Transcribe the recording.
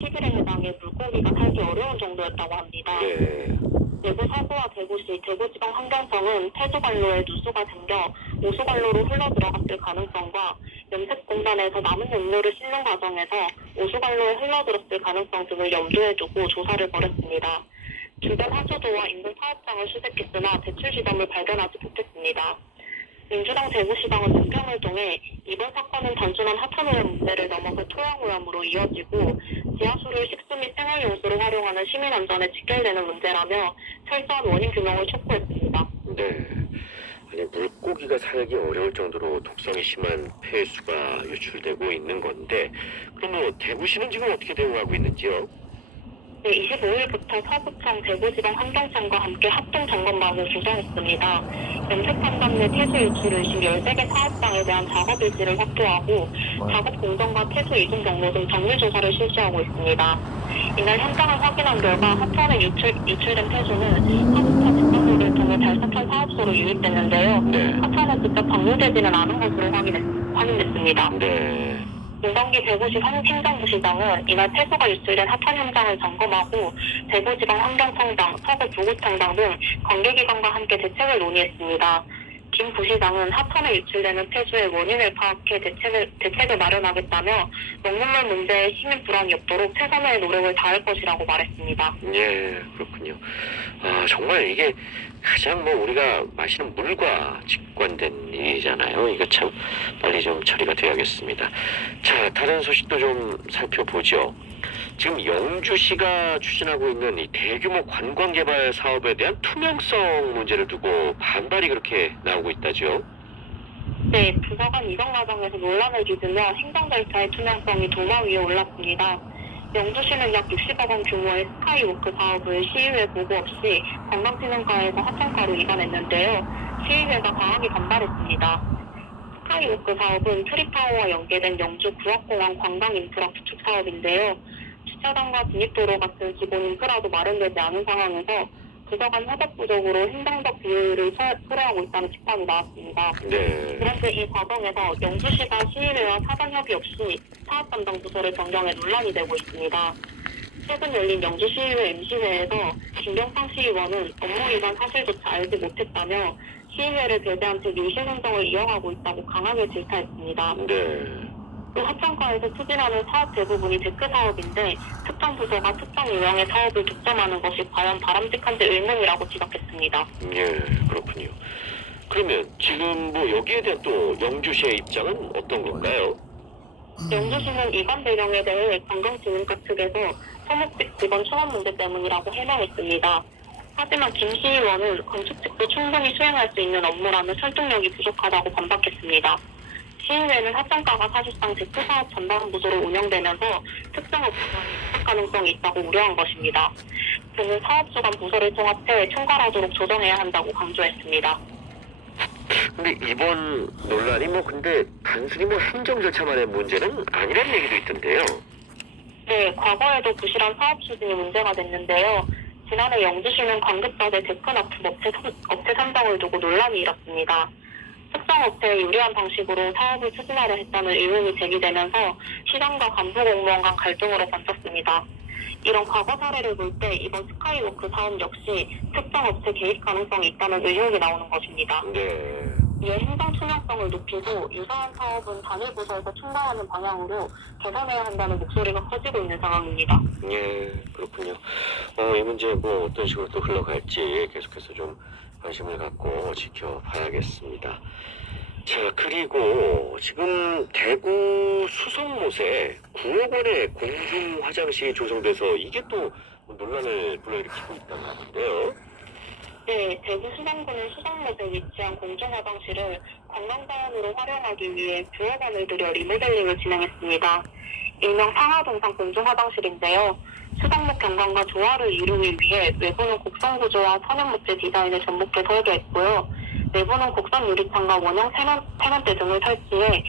10일에 해당해 물고기가 살기 어려운 정도였다고 합니다. 네. 대구 서구와 대구시, 대구지방 환경청은 폐수관로에 누수가 생겨 오수관로로 흘러들어갔을 가능성과 염색공단에서 남은 연료를 씻는 과정에서 오수관로에 흘러들었을 가능성 등을 염두에 두고 조사를 벌였습니다. 주변 하수도와 인근 사업장을 수색했으나 대출 지점을 발견하지 못했습니다. 민주당 대구시당은 논평을 통해 이번 사건은 단순한 하천오염 문제를 넘어서 토양오염으로 이어지고 지하수를 식수 및 생활용수로 활용하는 시민안전에 직결되는 문제라며 철저한 원인 규명을 촉구했습니다. 네. 아니, 물고기가 살기 어려울 정도로 독성이 심한 폐수가 유출되고 있는 건데, 그러면 대구시는 지금 어떻게 대응하고 있는지요? 네, 25일부터 서구청, 대구지방 환경청과 함께 합동 점검반을 구성했습니다. 염색판단 내 폐수 유출 의식 13개 사업장에 대한 작업 일지를 확보하고 작업 공정과 폐수 이동 경로 등 정밀 조사를 실시하고 있습니다. 이날 현장을 확인한 결과 하천에 유출된 폐수는 사업처 직방로를 통해 달사천 사업소로 유입됐는데요. 네. 하천에 직접 방류되지는 않은 것으로 확인됐습니다. 네. 김성기 대구시 행정부시장은 이날 폐수가 유출된 하천 현장을 점검하고 대구지방 환경청장, 서구 부구청장 등 관계기관과 함께 대책을 논의했습니다. 김 부시장은 하천에 유출되는 폐수의 원인을 파악해 대책을 마련하겠다며 먹는물 문제에 시민 불안이 없도록 최선의 노력을 다할 것이라고 말했습니다. 예, 그렇군요. 아, 정말 이게 가장 우리가 마시는 물과 직관된 일이잖아요. 이거 참 빨리 좀 처리가 돼야겠습니다. 자, 다른 소식도 좀 살펴보죠. 지금 영주시가 추진하고 있는 이 대규모 관광개발 사업에 대한 투명성 문제를 두고 반발이 그렇게 나오고 있다죠. 네, 부서간 이전 과정에서 논란을 빚으며 행정 절차의 투명성이 도마 위에 올랐습니다. 영주시는 약 60억 원 규모의 스카이워크 사업을 시의회 보고 없이 관광진흥과에서 하청과로 이관했는데요. 시의회가 강하게 반발했습니다. 스카이워크 사업은 트리타워와 연계된 영주 구학공원 관광인프라 구축 사업인데요. 주차장과 진입도로 같은 기본 인프라도 마련되지 않은 상황에서 부서 간 협업 부족으로 행정적 비효율을 초래하고 있다는 비판이 나왔습니다. 네. 그런데 이 과정에서 영주시가 시의회와 사전 협의 없이 사업 담당 부서를 변경해 논란이 되고 있습니다. 최근 열린 영주시의회 임시회에서 김병상 시의원은 업무 위반 사실조차 알지 못했다며 시의회를 배제한 채 유신 행정을 이어가고 있다고 강하게 질타했습니다. 네. 또 하청과에서 추진하는 사업 대부분이 데크 사업인데 특정 부서가 특정 유형의 사업을 독점하는 것이 과연 바람직한지 의문이라고 지적했습니다. 예, 그렇군요. 그러면 지금 여기에 대한 또 영주시의 입장은 어떤 건가요? 영주시는 이관 배경에 대해 관광진흥과 측에서 소목직 직원 초원 문제 때문이라고 해명했습니다. 하지만 김 시의원은 건축직도 충분히 수행할 수 있는 업무라며 설득력이 부족하다고 반박했습니다. 시의회는 하청과가 사실상 데크사업 전담 부서로 운영되면서 특정 업무가 부족 가능성이 있다고 우려한 것입니다. 그는 사업 주관 부서를 통합해 총괄하도록 조정해야 한다고 강조했습니다. 근데 이번 논란이 근데 단순히 행정 절차만의 문제는 아니라는 얘기도 있던데요. 네, 과거에도 부실한 사업 추진이 문제가 됐는데요. 지난해 영주시는 관급자재 데크 납품 업체 선정을 두고 논란이 일었습니다. 특정 업체에 유리한 방식으로 사업을 추진하려 했다는 의문이 제기되면서 시장과 간부 공무원 간 갈등으로 번졌습니다. 이런 과거 사례를 볼 때 이번 스카이워크 사업 역시 특정 업체 개입 가능성이 있다는 의혹이 나오는 것입니다. 네. 이에 행정 투명성을 높이고 유사한 사업은 단일 부서에서 충당하는 방향으로 개선해야 한다는 목소리가 커지고 있는 상황입니다. 예, 그렇군요. 이 문제 어떤 식으로 또 흘러갈지 계속해서 좀 관심을 갖고 지켜봐야겠습니다. 자, 그리고 지금 대구 수성못에 9억 원의 공중 화장실이 조성돼서 이게 또 논란을 불러일으키고 있다는 건데요. 네, 대구 수성구는 수성못에 위치한 공중화장실을 관광자원으로 활용하기 위해 9억 원을 들여 리모델링을 진행했습니다. 일명 상하동상 공중화장실인데요. 수성목 경관과 조화를 이루기 위해 외부는 곡선 구조와 천연목재 디자인을 전복해 설계했고요. 내부는 곡선 유리창과 원형 세면대 등을 설치해